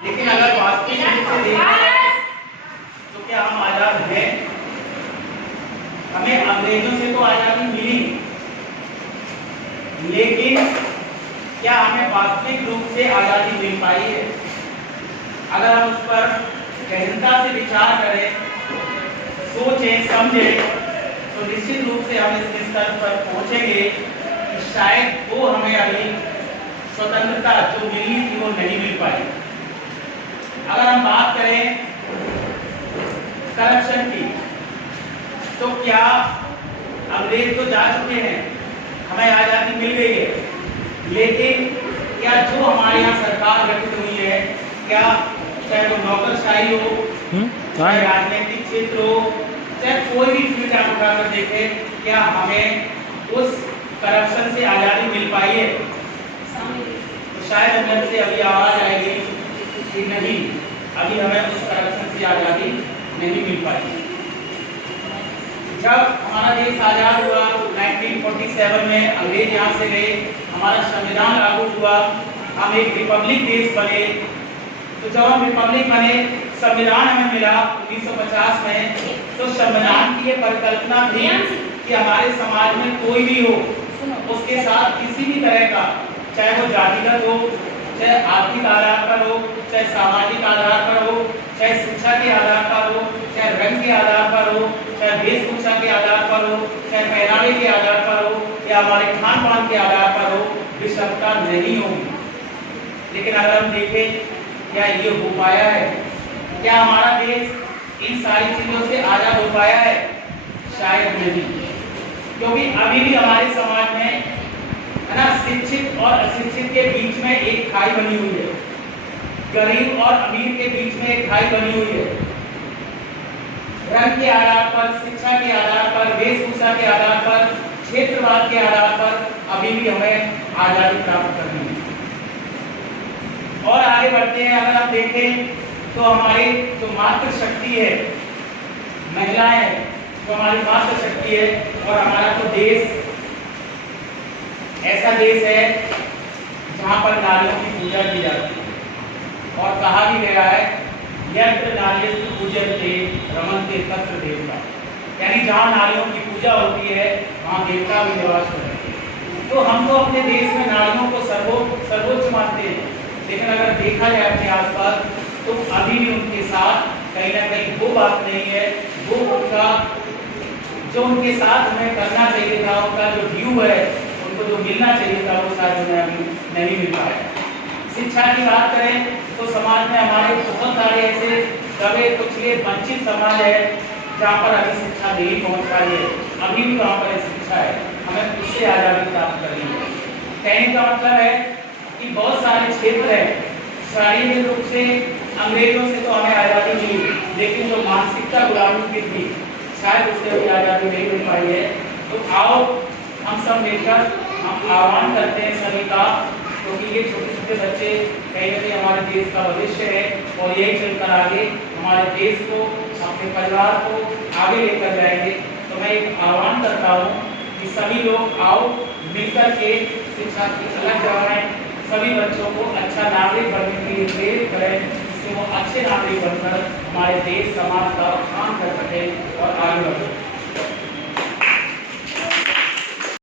लेकिन अगर वास्तविक रूप से देखें तो क्या हम आजाद हैं? हमें अंग्रेजों से तो आजादी मिली, लेकिन क्या हमें वास्तविक रूप से आजादी मिल पाई है? अगर हम उस पर गहनता से विचार करें, सोचें, समझें, तो निश्चित रूप से हम इस स्तर पर पहुंचेंगे कि शायद वो हमें अभी स्वतंत्रता जो मिली थी वो नहीं मिल पाई। अगर हम बात करें करप्शन की, तो क्या अंग्रेज तो जा चुके हैं, हमें आजादी मिल गई है, लेकिन क्या जो हमारे यहाँ सरकार गठित हुई है, क्या चाहे वो नौकरशाही हो, चाहे राजनीतिक क्षेत्र हो, चाहे कोई भी फील्ड आप उठाकर देखें, क्या हमें उस करप्शन से आजादी मिल पाई है? तो शायद अंदर से अभी आवाज आएगी कि नहीं, अभी हमें उस करप्शन से आजादी नहीं मिल पाई। जब हमारा देश आजाद हुआ 1947 में, अंग्रेज यहाँ से गए, हमारा संविधान लागू हुआ, हम एक रिपब्लिक देश बने। तो जब हम रिपब्लिक बने, संविधान हमें मिला 1950 में, तो संविधान की ये परिकल्पना थी कि हमारे समाज में कोई भी हो, उसके साथ किसी भी तरह का, चाहे वो जातिगत हो, चाहे आर्थिक आधार पर हो, चाहे सामाजिक आधार पर हो, चाहे शिक्षा के आधार पर हो, चाहे रंग के आधार पर हो, चाहे वेशभूषा के आधार पर हो, चाहे पहनावे के आधार पर हो, या हमारे खान पान के आधार पर हो, विषमता नहीं होगी। लेकिन अगर हम देखें, क्या ये हो पाया है? क्या हमारा देश इन सारी चीजों से आजाद हो पाया है? शायद नहीं, क्योंकि अभी भी हमारे समाज में, है ना, शिक्षित और अशिक्षित के बीच में एक खाई बनी हुई है, गरीब और अमीर के बीच में एक खाई बनी हुई है। रंग के आधार पर, शिक्षा के आधार पर, वेशभूषा के आधार पर, क्षेत्रवाद के आधार पर अभी भी हमें आजादी प्राप्त करनी है। और आगे बढ़ते हैं, अगर आप देखें तो हमारी जो मातृशक्ति है, महिलाएं हैं, जो हमारी मातृशक्ति है, और हमारा तो देश ऐसा देश है जहां पर नारियों की पूजा की जाती है, और कहा भी गया है यत्र नार्यस्तु पूज्यन्ते रमन्ते तत्र देवता, यानी जहां नारियों की पूजा होती है वहां देवता भी निवास करते हैं। तो हम तो अपने देश में नारियों को सर्वोच्च मानते हैं, लेकिन अगर देखा जाए अपने आसपास, तो अभी भी उनके साथ कहीं ना कहीं वो बात नहीं है, वो उनका जो उनके साथ हमें करना चाहिए था, उनका जो ड्यू है, उनको जो मिलना चाहिए था, वो शायद उन्हें अभी नहीं मिल पाया। शिक्षा की बात करें तो समाज में हमारे बहुत सारे ऐसे दबे कुचले वंचित समाज है जहाँ पर अभी शिक्षा नहीं पहुँच पाई है, अभी भी वहाँ पर शिक्षा है, हमें उससे आजादी प्राप्त करनी है। कहने का मतलब है कि बहुत सारे क्षेत्र है, शारीरिक रूप से अंग्रेजों से तो हमें आज़ादी मिली, लेकिन जो मानसिकता गुलामी की थी, शायद उससे अभी आज़ादी नहीं मिल पाई है। तो आओ हम सब मिलकर हम आह्वान करते हैं सभी का, क्योंकि ये छोटे छोटे बच्चे कहीं ना कहीं हमारे देश का भविष्य है, और यही चलकर आगे हमारे देश को, अपने परिवार को आगे लेकर जाएंगे। तो मैं एक आह्वान करता हूँ कि सभी लोग आओ मिलकर के शिक्षा की अलग जगह, सभी बच्चों को अच्छा नागरिक बनने के लिए प्रेरित करें, जिससे वो अच्छे नागरिक बनकर हमारे देश समाज का काम कर सकें और आगे बढ़ सकें।